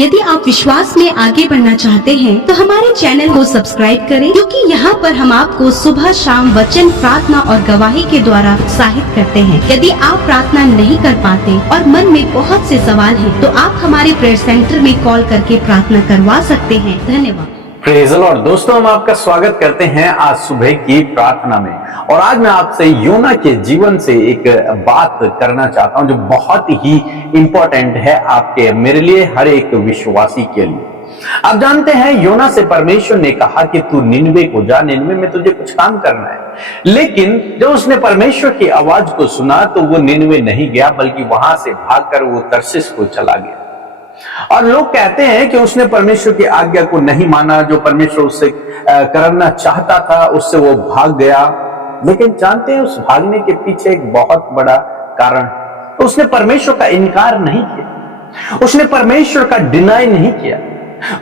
यदि आप विश्वास में आगे बढ़ना चाहते हैं तो हमारे चैनल को सब्सक्राइब करें, क्योंकि यहाँ पर हम आपको सुबह शाम वचन, प्रार्थना और गवाही के द्वारा उत्साहित करते हैं। यदि आप प्रार्थना नहीं कर पाते और मन में बहुत से सवाल हैं, तो आप हमारे प्रेयर सेंटर में कॉल करके प्रार्थना करवा सकते हैं। धन्यवाद। Praise the Lord. दोस्तों, हम आपका स्वागत करते हैं आज सुबह की प्रार्थना में। और आज मैं आपसे योना के जीवन से एक बात करना चाहता हूं जो बहुत ही इंपॉर्टेंट है आपके, मेरे लिए, हर एक विश्वासी के लिए। आप जानते हैं योना से परमेश्वर ने कहा कि तू निनवे को जा, निनवे में तुझे कुछ काम करना है। लेकिन जब उसने परमेश्वर की आवाज को सुना तो वो निनवे नहीं गया, बल्कि वहां से भागकर वो तरसीस को चला गया। और लोग कहते हैं कि उसने परमेश्वर की आज्ञा को नहीं माना, जो परमेश्वर उससे करना चाहता था उससे वो भाग गया। लेकिन जानते हैं उस भागने के पीछे एक बहुत बड़ा कारण है। तो उसने परमेश्वर का इनकार नहीं किया, उसने परमेश्वर का डिनाई नहीं किया,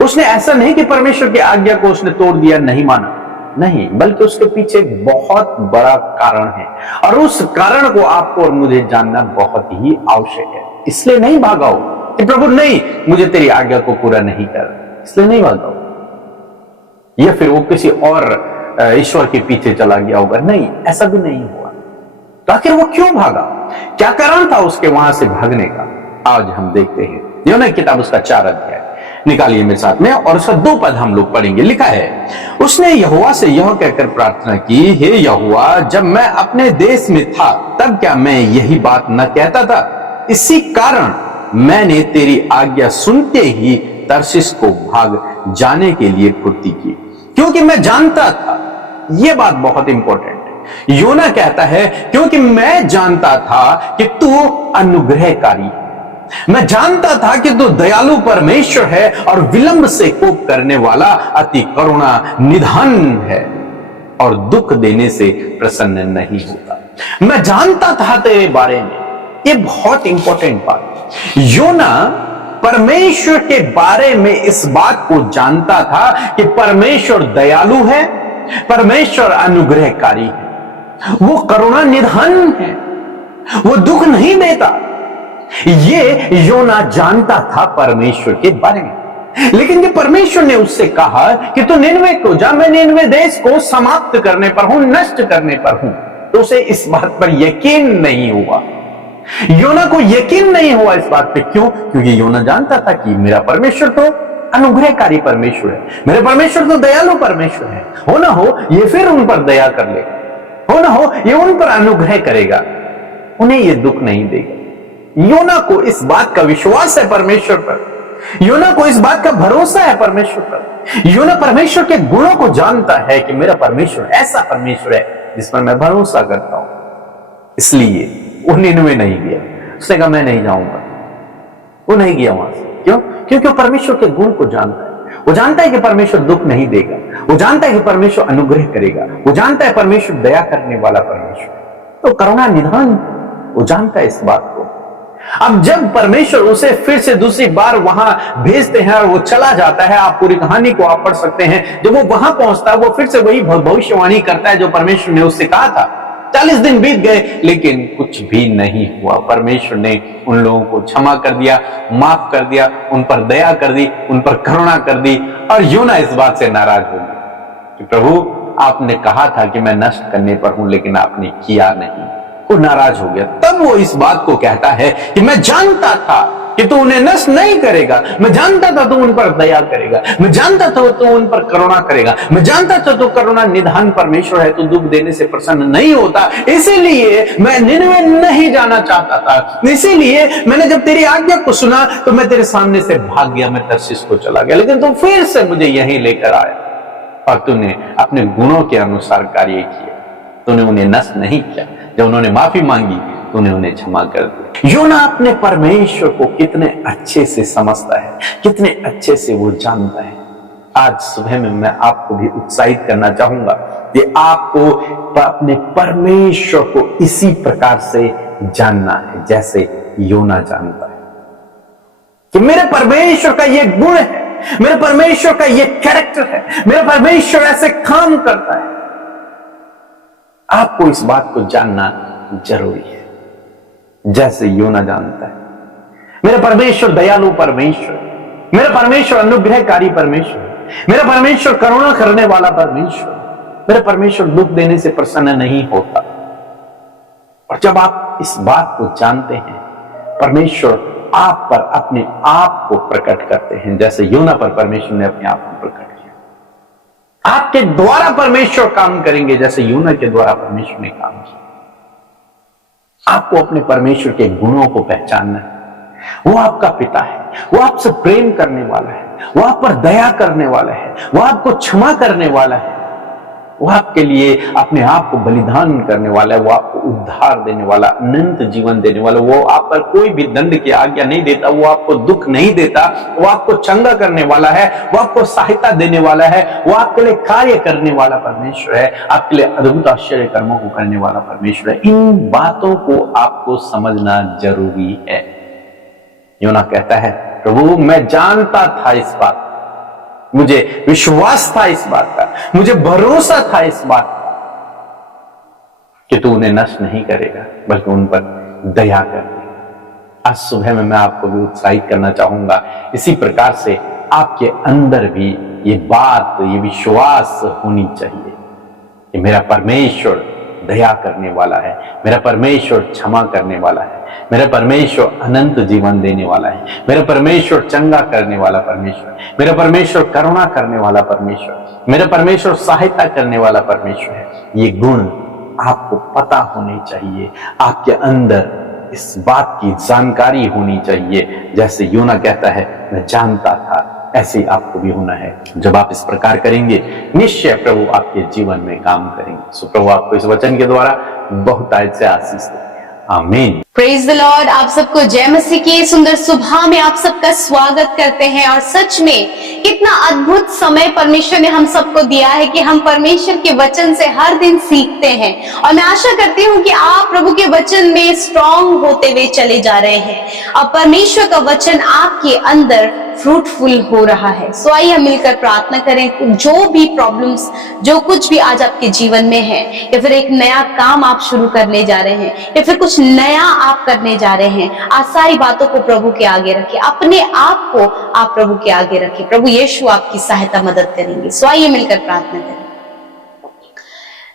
उसने ऐसा नहीं कि परमेश्वर की आज्ञा को उसने तोड़ दिया, नहीं माना, नहीं, बल्कि उसके पीछे एक बहुत बड़ा कारण है। और उस कारण को आपको और मुझे जानना बहुत ही आवश्यक है। इसलिए नहीं भागा हो कि प्रभु नहीं, मुझे तेरी आज्ञा को पूरा नहीं कर, इसलिए नहीं भागा, या फिर वो किसी और ईश्वर के पीछे चला गया होगा, नहीं, ऐसा भी नहीं हुआ। तो आखिर वो क्यों भागा, क्या कारण था उसके वहां से भागने का, आज हम देखते हैं। योना की किताब उसका 4 अध्याय निकालिए मेरे साथ में, और उसका 2 पद हम लोग पढ़ेंगे। लिखा है, उसने यहोवा से यह कहकर प्रार्थना की, हे यहोवा, जब मैं अपने देश में था तब क्या मैं यही बात न कहता था? इसी कारण मैंने तेरी आज्ञा सुनते ही तरसीस को भाग जाने के लिए फुर्ती की, क्योंकि मैं जानता था। यह बात बहुत इंपॉर्टेंट है। योना कहता है, क्योंकि मैं जानता था कि तू अनुग्रहकारी है, मैं जानता था कि तू दयालु परमेश्वर है और विलंब से कोप करने वाला, अति करुणा निधान है और दुख देने से प्रसन्न नहीं होता। मैं जानता था तेरे बारे में। यह बहुत इंपॉर्टेंट बात। योना परमेश्वर के बारे में इस बात को जानता था कि परमेश्वर दयालु है, परमेश्वर अनुग्रहकारी है, वो करुणा निधान है, वो दुख नहीं देता। ये योना जानता था परमेश्वर के बारे में। लेकिन जब परमेश्वर ने उससे कहा कि तू निनवे को जा, मैं निनवे देश को समाप्त करने पर हूं, नष्ट करने पर हूं, तो उसे इस बात पर यकीन नहीं हुआ। योना को यकीन नहीं हुआ इस बात पे। क्यों? क्योंकि योना जानता था कि मेरा परमेश्वर तो अनुग्रहकारी परमेश्वर है, मेरे परमेश्वर तो दयालु परमेश्वर है। हो ना हो ये फिर उन पर दया कर ले, हो ना हो ये उन पर अनुग्रह करेगा, उन्हें ये दुख नहीं देगा। योना को इस बात का विश्वास है परमेश्वर पर, योना को इस बात का भरोसा है परमेश्वर पर। योना परमेश्वर के गुणों को जानता है कि मेरा परमेश्वर ऐसा परमेश्वर है जिस पर मैं भरोसा करता हूं। इसलिए वो निनवे नहीं गया। उसने कहा मैं नहीं जाऊंगा, वो नहीं गया वहां से। क्यों? क्योंकि वो परमेश्वर के गुण को जानता है। वो जानता है कि परमेश्वर दुख नहीं देगा, वो जानता है कि परमेश्वर अनुग्रह करेगा, वो जानता है परमेश्वर दया करने वाला परमेश्वर, तो करुणा निधान, वो जानता है इस बात को। अब जब परमेश्वर उसे फिर से दूसरी बार वहां भेजते हैं और वो चला जाता है, आप पूरी कहानी को आप पढ़ सकते हैं। जब वो वहां पहुंचता है, वो फिर से वही भविष्यवाणी करता है जो परमेश्वर ने उससे कहा था। 40 दिन बीत गए लेकिन कुछ भी नहीं हुआ। परमेश्वर ने उन लोगों को क्षमा कर दिया, माफ कर दिया, उन पर दया कर दी, उन पर करुणा कर दी। और योना इस बात से नाराज हो गया कि प्रभु आपने कहा था कि मैं नष्ट करने पर हूं, लेकिन आपने किया नहीं। वो नाराज हो गया। तब वो इस बात को कहता है कि मैं जानता था कि तू उन्हें नष्ट नहीं करेगा, मैं जानता था तू उन पर दया करेगा, मैं जानता था तू उन पर करुणा करेगा, मैं जानता था तू करुणा निधान परमेश्वर है, तू दुख देने से प्रसन्न नहीं होता। इसीलिए मैं निनवे नहीं जाना चाहता था, इसीलिए मैंने जब तेरी आज्ञा को सुना तो मैं तेरे सामने से भाग गया, मैं तरसीस को चला गया। लेकिन तू फिर से मुझे यहीं लेकर आया और तूने अपने गुणों के अनुसार कार्य किया, तूने उन्हें नष्ट नहीं किया। जब उन्होंने माफी मांगी तूने उन्हें क्षमा कर दिया। योना अपने परमेश्वर को कितने अच्छे से समझता है, कितने अच्छे से वो जानता है। आज सुबह में मैं आपको भी उत्साहित करना चाहूंगा कि आपको अपने परमेश्वर को इसी प्रकार से जानना है जैसे योना जानता है कि मेरे परमेश्वर का ये गुण है, मेरे परमेश्वर का ये कैरेक्टर है, मेरा परमेश्वर ऐसे काम करता है। आपको इस बात को जानना जरूरी है जैसे योना जानता है। मेरा परमेश्वर दयालु परमेश्वर, मेरा परमेश्वर अनुग्रहकारी परमेश्वर, मेरा परमेश्वर करुणा करने वाला परमेश्वर, मेरा परमेश्वर दुख देने से प्रसन्न नहीं होता। और जब आप इस बात को जानते हैं, परमेश्वर आप पर अपने आप को प्रकट करते हैं, जैसे योना पर परमेश्वर ने अपने आप को प्रकट किया। आपके द्वारा परमेश्वर काम करेंगे जैसे योना के द्वारा परमेश्वर ने काम किया। आपको अपने परमेश्वर के गुणों को पहचानना है। वो आपका पिता है, वो आपसे प्रेम करने वाला है, वो आप पर दया करने वाला है, वो आपको क्षमा करने वाला है, वो आपके लिए अपने आप को बलिदान करने वाला है, वो आपको उद्धार देने वाला, अनंत जीवन देने वाला, वो आप पर कोई भी दंड की आज्ञा नहीं देता, वो आपको दुख नहीं देता, वो आपको चंगा करने वाला है, वो आपको सहायता देने वाला है, वो आपके लिए कार्य करने वाला परमेश्वर है, आपके लिए अद्भुत आश्चर्य कर्मों को करने वाला परमेश्वर है। इन बातों को आपको समझना जरूरी है। योना कहता है, प्रभु मैं जानता था इस बात, मुझे विश्वास था इस बात का, मुझे भरोसा था इस बात कि तू उन्हें नष्ट नहीं करेगा बल्कि उन पर दया कर। आज सुबह में मैं आपको भी उत्साहित करना चाहूंगा, इसी प्रकार से आपके अंदर भी ये बात, ये विश्वास होनी चाहिए कि मेरा परमेश्वर दया करने वाला है, मेरा परमेश्वर क्षमा करने वाला है, मेरा परमेश्वर अनंत जीवन देने वाला है, मेरा परमेश्वर चंगा करने वाला परमेश्वर, मेरा परमेश्वर करुणा करने वाला परमेश्वर, मेरा परमेश्वर सहायता करने वाला परमेश्वर है। ये गुण आपको पता होने चाहिए, आपके अंदर इस बात की जानकारी होनी चाहिए। जैसे योना कहता है, मैं जानता था, ऐसे आपको भी होना है। जब आप इस प्रकार करेंगे, निश्चय प्रभु आपके जीवन में काम करेंगे। सो प्रभु आपको इस वचन के द्वारा बहुतायत से आशीष दे। आमीन। Praise the Lord. आप सबको जय मसीह की सुंदर सुबह में आप सबका स्वागत करते हैं। और सच में कितना अद्भुत समय परमेश्वर ने हम सबको दिया है कि हम परमेश्वर के वचन से हर दिन सीखते हैं। और मैं आशा करती हूँ कि आप प्रभु के वचन में स्ट्रांग होते हुए चले जा रहे हैं और परमेश्वर का वचन आपके अंदर फ्रूटफुल हो रहा है। सो आइए हम मिलकर प्रार्थना करें। जो भी प्रॉब्लम्स, जो कुछ भी आज आपके जीवन में है, या फिर एक नया काम आप शुरू करने जा रहे हैं, या फिर कुछ नया आप करने जा रहे हैं, आज सारी बातों को प्रभु के आगे रखिए, अपने आप को आप प्रभु के आगे रखिए। प्रभु यीशु आपकी सहायता मदद करेंगे। सो आइए मिलकर प्रार्थना करें।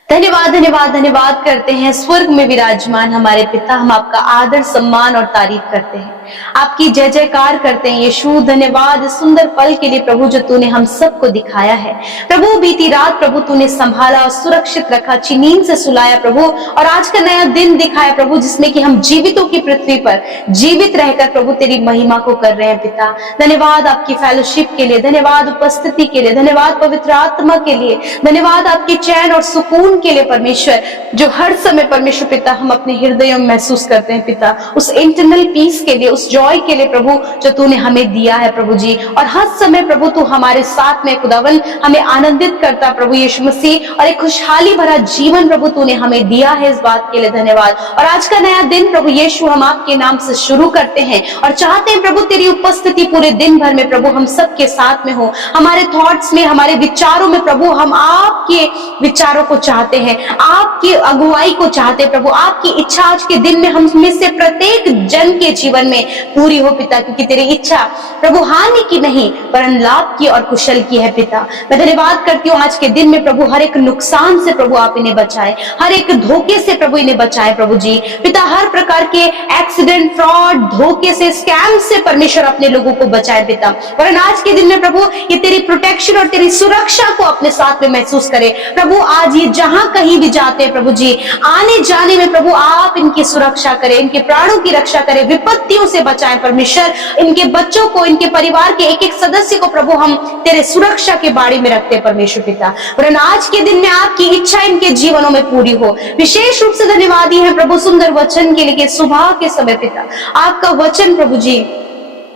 धन्यवाद धन्यवाद धन्यवाद करते हैं स्वर्ग में विराजमान हमारे पिता, हम आपका आदर सम्मान और तारीफ करते हैं, आपकी जय जयकार करते हैं। यीशु धन्यवाद इस सुंदर पल के लिए प्रभु जो तूने हम सबको दिखाया है। प्रभु बीती रात प्रभु तूने संभाला और सुरक्षित रखा, अच्छी नींद से सुलाया प्रभु, और आज का नया दिन दिखाया प्रभु, जिसमें कि हम जीवितों की पृथ्वी पर जीवित रहकर प्रभु तेरी महिमा को कर रहे हैं। पिता धन्यवाद आपकी फेलोशिप के लिए, धन्यवाद उपस्थिति के लिए, धन्यवाद पवित्र आत्मा के लिए, धन्यवाद आपके चैन और सुकून के लिए परमेश्वर, जो हर समय परमेश्वर पिता हम अपने हृदयों में महसूस करते हैं पिता, उस इंटरनल पीस के लिए, उस जॉय के लिए प्रभु जो तूने हमें दिया है प्रभु जी। और हर समय प्रभु तू हमारे साथ में खुदावन हमें आनंदित करता प्रभु यीशु मसीह, और एक खुशहाली भरा जीवन प्रभु तूने हमें दिया है, इस बात के लिए धन्यवाद। और आज का नया दिन प्रभु यीशु हम आपके नाम से शुरू करते हैं और चाहते हैं प्रभु तेरी उपस्थिति पूरे दिन भर में प्रभु हम सबके साथ में हो, हमारे थॉट्स में, हमारे विचारों में प्रभु हम आपके विचारों को चाहते हैं, आपकी अगुवाई को चाहते हैं प्रभु, आपकी इच्छा आज के दिन में हम में से प्रत्येक जन के जीवन में पूरी हो पिता, क्योंकि तेरी इच्छा प्रभु हानि की नहीं वरन लाभ की और कुशल की है पिता। मैं धन्यवाद करती हूँ आज के दिन में प्रभु हर एक नुकसान से प्रभु आप इन्हें बचाए, हर एक धोखे से प्रभु इन्हें बचाए प्रभु जी। पिता हर प्रकार के एक्सीडेंट, फ्रॉड, धोखे से, स्कैम से परमेश्वर अपने लोगों को बचाए पिता, वरन आज के दिन में प्रभु ये तेरी प्रोटेक्शन और तेरी सुरक्षा को अपने साथ में महसूस करे प्रभु। आज ये जहां कहीं भी जाते हैं प्रभु जी, आने जाने में प्रभु आप इनकी सुरक्षा करें, इनके प्राणों की रक्षा करें, विपत्तियों से बचाएं परमेश्वर, इनके बच्चों को, इनके परिवार के एक एक सदस्य को प्रभु हम तेरे सुरक्षा के बाड़ी में रखते हैं परमेश्वर पिता, वरन आज के दिन में आपकी इच्छा इनके जीवनों में पूरी हो। विशेष रूप से धन्यवादी है प्रभु सुंदर वचन के लिए, सुबह के समय पिता आपका वचन प्रभु जी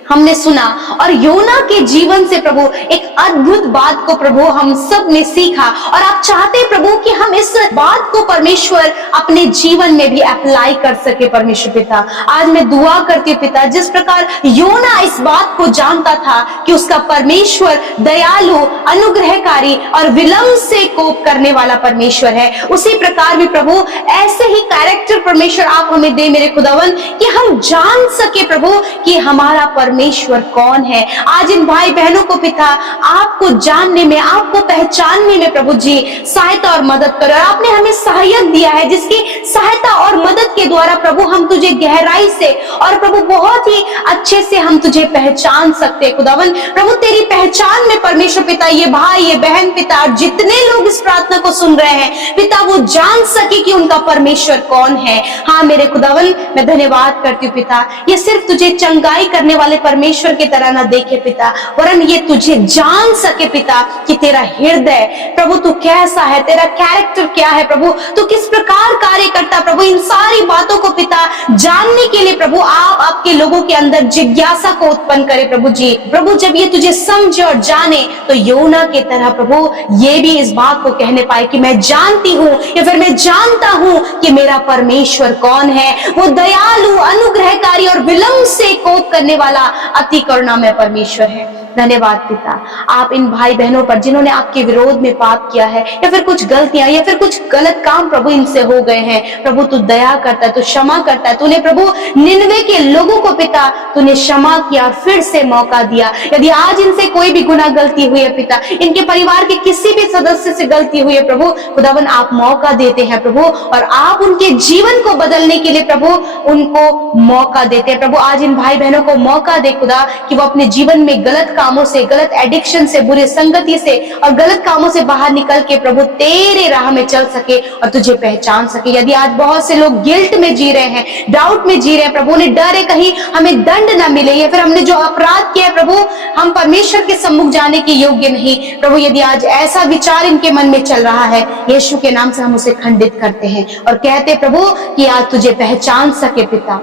हमने सुना और योना के जीवन से प्रभु एक अद्भुत बात को प्रभु हम सब ने सीखा, और आप चाहते प्रभु कि हम इस बात को परमेश्वर अपने जीवन में भी अप्लाई कर सके परमेश्वर पिता। आज मैं दुआ करती हूँ पिता, जिस प्रकार योना इस बात को जानता था कि उसका परमेश्वर दयालु, अनुग्रहकारी और विलंब से कोप करने वाला परमेश्वर है, उसी प्रकार भी प्रभु ऐसे ही कैरेक्टर परमेश्वर आप हमें दे मेरे खुदावन, कि हम जान सके प्रभु कि हमारा परमेश्वर परमेश्वर कौन है। आज इन भाई बहनों को पिता आपको जानने में, आपको पहचानने में प्रभु जी सहायता और मदद करो। और आपने हमें सहायक दिया है जिसकी सहायता और मदद के द्वारा प्रभु हम तुझे गहराई से और प्रभु बहुत ही अच्छे से हम तुझे पहचान सकते हैं। खुदावन प्रभु तेरी पहचान में परमेश्वर पिता ये भाई ये बहन पिता और जितने लोग इस प्रार्थना को सुन रहे हैं पिता वो जान सके कि उनका परमेश्वर कौन है। हाँ मेरे खुदावन मैं धन्यवाद करती हूँ पिता, ये सिर्फ तुझे चंगाई करने वाले परमेश्वर की तरह ना देखे पिता, वरन ये तुझे जान सके पिता कि तेरा हृदय प्रभु तू कैसा है, तेरा कैरेक्टर क्या है प्रभु, तू किस प्रकार कार्य करता प्रभु। इन सारी बातों को पिता जानने के लिए प्रभु आप आपके लोगों के अंदर जिज्ञासा को उत्पन्न करे प्रभु जी। प्रभु जब ये तुझे समझे और जाने तो योना के तरह प्रभु ये भी इस बात को कहने पाए कि मैं जानती हूँ या फिर मैं जानता हूँ कि मेरा परमेश्वर कौन है। वो दयालु, अनुग्रहकारी और विलंब से कोप करने वाला अति करुणामय परमेश्वर है। धन्यवाद पिता, आप इन भाई बहनों पर जिन्होंने आपके विरोध में पाप किया है या फिर कुछ गलतियां या फिर कुछ गलत काम प्रभु इनसे हो गए हैं, प्रभु तू दया करता है, तू क्षमा करता है। तूने प्रभु निनवे के लोगों को पिता तूने क्षमा किया और फिर से मौका दिया। यदि आज इनसे कोई भी गुनाह गलती हुई है पिता, इनके परिवार के किसी भी सदस्य से गलती हुई है प्रभु, खुदावन आप मौका देते हैं प्रभु और आप उनके जीवन को बदलने के लिए प्रभु उनको मौका देते हैं। प्रभु आज इन भाई बहनों को मौका दे खुदा कि वो अपने जीवन में गलत कामों से, गलत एडिक्शन से, बुरे संगति से और गलत कामों से बाहर निकल के प्रभु तेरे राह में चल सके और तुझे पहचान सके। यदि आज बहुत से लोग गिल्ट में जी रहे हैं, डाउट में जी रहे हैं प्रभु, उन्हें डर है कहीं हमें दंड ना मिले या फिर हमने जो अपराध किया है प्रभु हम परमेश्वर के सम्मुख जाने के योग्य नहीं प्रभु, यदि आज ऐसा विचार इनके मन में चल रहा है यीशु के नाम से हम उसे खंडित करते हैं और कहते प्रभु कि आज तुझे पहचान सके पिता।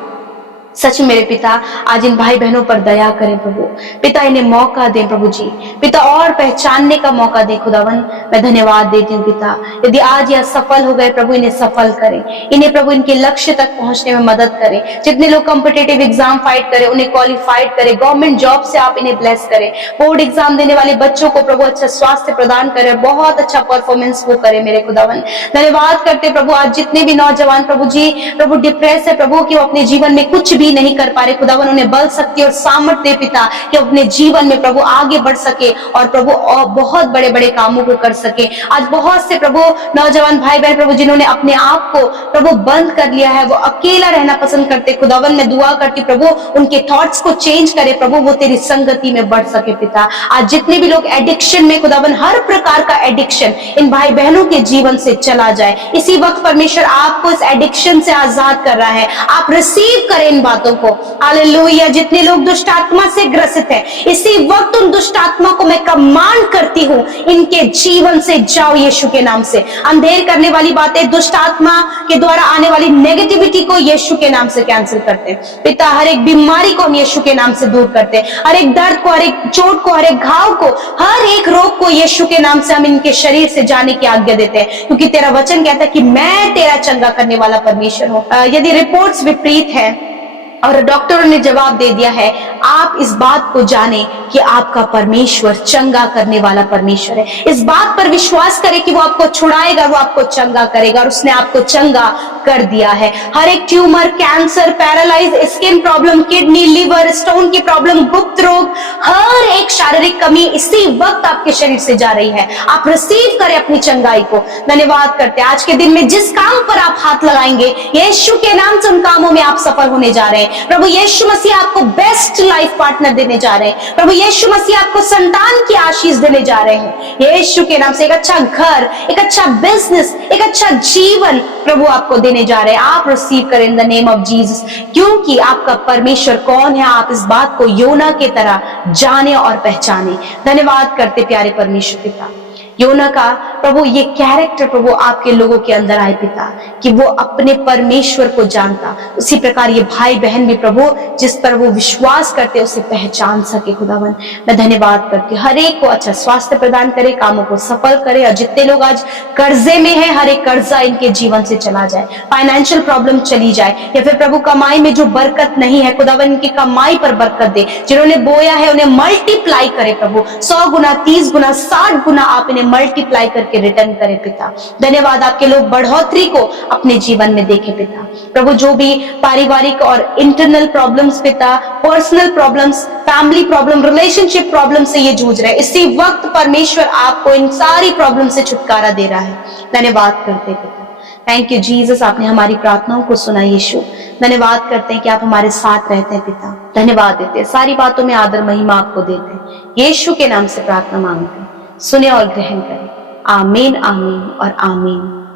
सच मेरे पिता आज इन भाई बहनों पर दया करें प्रभु, पिता इन्हें मौका दें प्रभु जी, पिता और पहचानने का मौका दे खुदावन। मैं धन्यवाद देती हूँ पिता, यदि आज यह सफल हो गए प्रभु इन्हें सफल करें, इन्हें प्रभु इनके लक्ष्य तक पहुंचने में मदद करें। जितने लोग कॉम्पिटिटिव एग्जाम फाइट करें उन्हें क्वालिफाइड करें, गवर्नमेंट जॉब से आप इन्हें ब्लेस करें, बोर्ड एग्जाम देने वाले बच्चों को प्रभु अच्छा स्वास्थ्य प्रदान करें, बहुत अच्छा परफॉर्मेंस वो करे मेरे खुदावन। धन्यवाद करते प्रभु आज जितने भी नौजवान प्रभु जी प्रभु डिप्रेस है प्रभु कि वो अपने जीवन में कुछ भी नहीं कर पा रहे, खुदावन उन्हें बल, शक्ति और सामर्थ्य दे पिता कि अपने जीवन में प्रभु आगे बढ़ सके और प्रभु और बहुत बड़े बड़े कामों को कर सके। आज बहुत से प्रभु नौजवान भाई बहन प्रभु जिन्होंने अपने आप को प्रभु बंद कर लिया है, वो अकेला रहना पसंद करते, खुदावन मैं दुआ करती प्रभु उनके थॉट्स को चेंज करे प्रभु, वो तेरी संगति में बढ़ सके पिता। आज जितने भी लोग एडिक्शन में खुदावन हर प्रकार का एडिक्शन इन भाई बहनों के जीवन से चला जाए। इसी वक्त परमेश्वर आपको इस एडिक्शन से आजाद कर रहा है, आप रिसीव करें इन बातों को। हालेलुया। जितने लोग दुष्ट आत्मा से ग्रसित हैं इसी वक्त उन दुष्ट आत्मा को मैं कमांड करती हूँ इनके जीवन से जाओ यीशु के नाम से। अंधेर करने वाली बातें, दुष्ट आत्मा के द्वारा आने वाली नेगेटिविटी को यीशु के नाम से कैंसिल करते हैं पिता। हर एक बीमारी को हम यीशु के नाम से दूर करते हैं, हर एक दर्द को, हर एक चोट को, हर एक घाव को, हर एक रोग को यीशु के नाम से हम इनके शरीर से जाने की आज्ञा देते हैं, क्योंकि तेरा वचन कहता है कि मैं तेरा चंगा करने वाला परमेश्वर हूँ। यदि रिपोर्ट्स विपरीत है और डॉक्टरों ने जवाब दे दिया है, आप इस बात को जाने कि आपका परमेश्वर चंगा करने वाला परमेश्वर है। इस बात पर विश्वास करें कि वो आपको छुड़ाएगा, वो आपको चंगा करेगा और उसने आपको चंगा कर दिया है। हर एक tumour, cancer, paralyse, skin problem, kidney, liver, stone की प्रॉब्लम, गुप्त रोग, हर एक शारीरिक कमी इसी वक्त आपके शरीर से जा रही है। आप रिसीव करें अपनी चंगाई को। धन्यवाद करते हैं आज के दिन में जिस काम पर आप हाथ लगाएंगे यीशु के नाम से उन कामों में आप सफल होने जा रहे हैं। प्रभु यीशु मसीह आपको बेस्ट लाइफ पार्टनर देने जा रहे हैं। प्रभु यीशु मसीह आपको संतान की आशीष देने जा रहे हैं यीशु के नाम से। एक अच्छा घर, एक अच्छा बिजनेस, एक अच्छा जीवन प्रभु आपको देने जा रहे हैं। आप रिसीव करें in the name of Jesus, क्योंकि आपका परमेश्वर कौन है आप इस बात को योना के तरह जाने और पहचाने। धन्यवाद करते प्यारे परमेश्वर पिता। योना का प्रभु ये कैरेक्टर प्रभु आपके लोगों के अंदर आए पिता कि वो अपने परमेश्वर को जानता, उसी प्रकार ये भाई बहन भी प्रभु जिस पर वो विश्वास करते उसे पहचान सके। खुदावन मैं धन्यवाद करती हूँ, हर एक को अच्छा स्वास्थ्य प्रदान करे, कामों को सफल करे और जितने लोग आज कर्जे में हैं हर एक कर्जा इनके जीवन से चला जाए, फाइनेंशियल प्रॉब्लम चली जाए, या फिर प्रभु कमाई में जो बरकत नहीं है खुदावन इनकी कमाई पर बरकत दे। जिन्होंने बोया है उन्हें मल्टीप्लाई करे प्रभु, 100 गुना, 30 गुना, 60 गुना आप इन्हें मल्टीप्लाई करके रिटर्न करे पिता। धन्यवाद आपके लोग बढ़ोतरी को अपने जीवन में देखे पिता। प्रभु जो भी पारिवारिक और इंटरनल प्रॉब्लम्स पिता, personal problems, family problem, relationship problem से ये जूझ रहे, इसी वक्त परमेश्वर आपको इन सारी प्रॉब्लम से छुटकारा दे रहा है। धन्यवाद करते पिता। थैंक यू जीसस, आपने हमारी प्रार्थनाओं को सुना यीशु। धन्यवाद करते हैं कि आप हमारे साथ रहते हैं पिता। धन्यवाद देते हैं, सारी बातों में आदर महिमा आपको देते हैं। यीशु के नाम से प्रार्थना मांगते हैं, सुने और ग्रहण करें। आमीन, आमीन और आमीन।